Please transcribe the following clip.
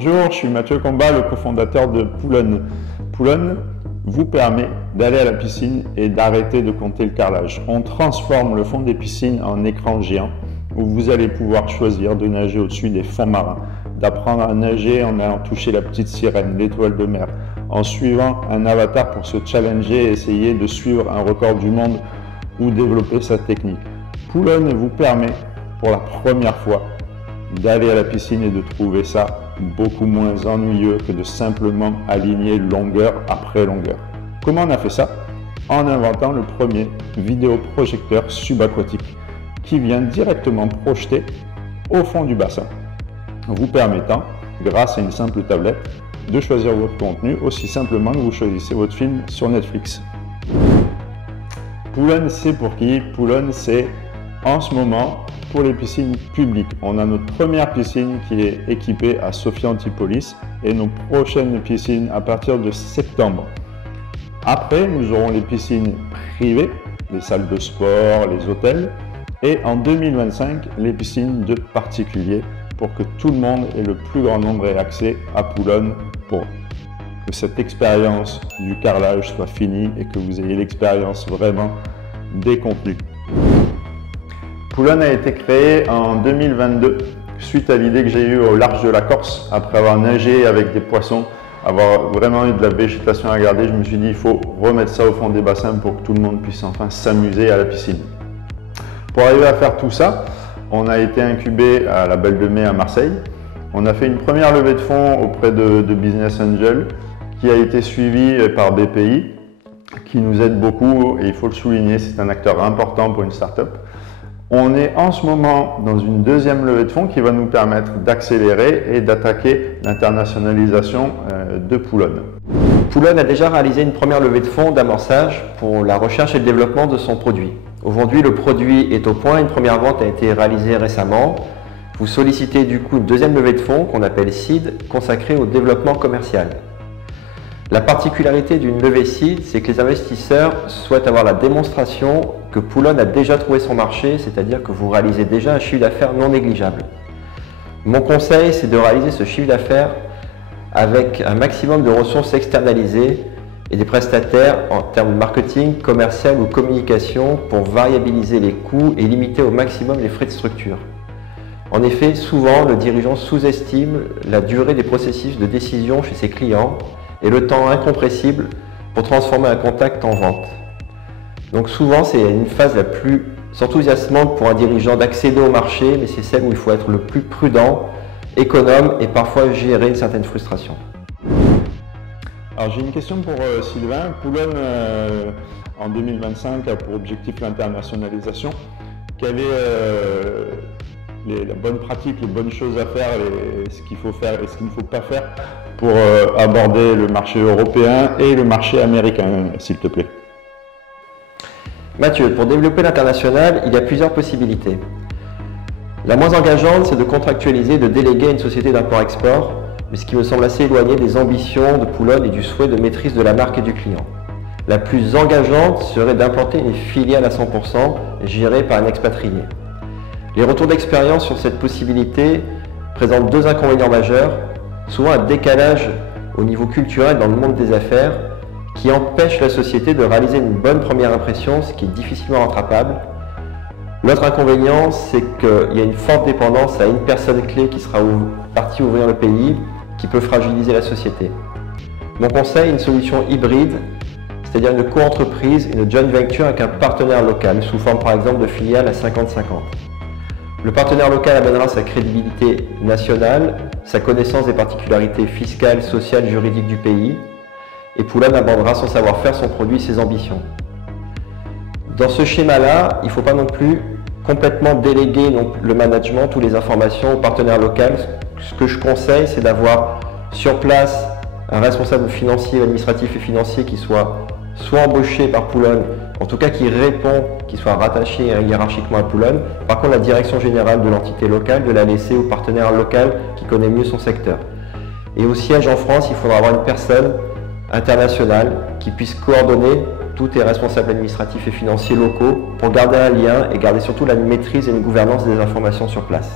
Bonjour, je suis Mathieu Combat, le cofondateur de Poulon. Poulon vous permet d'aller à la piscine et d'arrêter de compter le carrelage. On transforme le fond des piscines en écran géant où vous allez pouvoir choisir de nager au-dessus des fonds marins, d'apprendre à nager en allant toucher la petite sirène, l'étoile de mer, en suivant un avatar pour se challenger et essayer de suivre un record du monde ou développer sa technique. Poulon vous permet pour la première fois d'aller à la piscine et de trouver ça beaucoup moins ennuyeux que de simplement aligner longueur après longueur. Comment on a fait ça? En inventant le premier vidéoprojecteur subaquatique qui vient directement projeter au fond du bassin, vous permettant, grâce à une simple tablette, de choisir votre contenu aussi simplement que vous choisissez votre film sur Netflix. Poulon, c'est pour qui? Poulon, c'est en ce moment pour les piscines publiques. On a notre première piscine qui est équipée à Sophia Antipolis et nos prochaines piscines à partir de septembre. Après, nous aurons les piscines privées, les salles de sport, les hôtels et en 2025, les piscines de particuliers pour que tout le monde et le plus grand nombre ait accès à Poulon pour que cette expérience du carrelage soit finie et que vous ayez l'expérience vraiment des contenus. Poulon a été créé en 2022 suite à l'idée que j'ai eue au large de la Corse. Après avoir nagé avec des poissons, avoir vraiment eu de la végétation à regarder, je me suis dit il faut remettre ça au fond des bassins pour que tout le monde puisse enfin s'amuser à la piscine. Pour arriver à faire tout ça, on a été incubé à la Belle de Mai à Marseille. On a fait une première levée de fonds auprès de Business Angel qui a été suivie par BPI qui nous aide beaucoup et il faut le souligner, c'est un acteur important pour une start-up. On est en ce moment dans une deuxième levée de fonds qui va nous permettre d'accélérer et d'attaquer l'internationalisation de Poulon. Poulon a déjà réalisé une première levée de fonds d'amorçage pour la recherche et le développement de son produit. Aujourd'hui, le produit est au point, une première vente a été réalisée récemment. Vous sollicitez du coup une deuxième levée de fonds qu'on appelle Seed, consacrée au développement commercial. La particularité d'une levée Seed, c'est que les investisseurs souhaitent avoir la démonstration que Poulon a déjà trouvé son marché, c'est-à-dire que vous réalisez déjà un chiffre d'affaires non négligeable. Mon conseil, c'est de réaliser ce chiffre d'affaires avec un maximum de ressources externalisées et des prestataires en termes de marketing, commercial ou communication pour variabiliser les coûts et limiter au maximum les frais de structure. En effet, souvent, le dirigeant sous-estime la durée des processus de décision chez ses clients et le temps incompressible pour transformer un contact en vente. Donc souvent, c'est une phase la plus enthousiasmante pour un dirigeant d'accéder au marché, mais c'est celle où il faut être le plus prudent, économe et parfois gérer une certaine frustration. Alors j'ai une question pour Sylvain. Poulon en 2025 a pour objectif l'internationalisation. Quelle est la bonne pratique, les bonnes choses à faire, ce qu'il faut faire et ce qu'il ne faut pas faire pour aborder le marché européen et le marché américain, s'il te plaît? Mathieu, pour développer l'international, il y a plusieurs possibilités. La moins engageante, c'est de contractualiser et de déléguer à une société d'import-export, mais ce qui me semble assez éloigné des ambitions de Poulon et du souhait de maîtrise de la marque et du client. La plus engageante serait d'implanter une filiale à 100% gérée par un expatrié. Les retours d'expérience sur cette possibilité présentent deux inconvénients majeurs, souvent un décalage au niveau culturel dans le monde des affaires qui empêche la société de réaliser une bonne première impression, ce qui est difficilement rattrapable. L'autre inconvénient, c'est qu'il y a une forte dépendance à une personne clé qui sera partie ouvrir le pays, qui peut fragiliser la société. Mon conseil, une solution hybride, c'est-à-dire une co-entreprise, une joint venture avec un partenaire local, sous forme par exemple de filiale à 50-50. Le partenaire local amènera sa crédibilité nationale, sa connaissance des particularités fiscales, sociales, juridiques du pays, et Poulon abordera son savoir-faire, son produit, ses ambitions. Dans ce schéma-là, il ne faut pas non plus complètement déléguer le management, toutes les informations au partenaire local. Ce que je conseille, c'est d'avoir sur place un responsable financier, administratif et financier qui soit embauché par Poulon, en tout cas qui répond, qui soit rattaché hiérarchiquement à Poulon. Par contre, la direction générale de l'entité locale, de la laisser au partenaire local qui connaît mieux son secteur. Et au siège en France, il faudra avoir une personne internationale qui puisse coordonner tous les responsables administratifs et financiers locaux pour garder un lien et garder surtout la maîtrise et une gouvernance des informations sur place.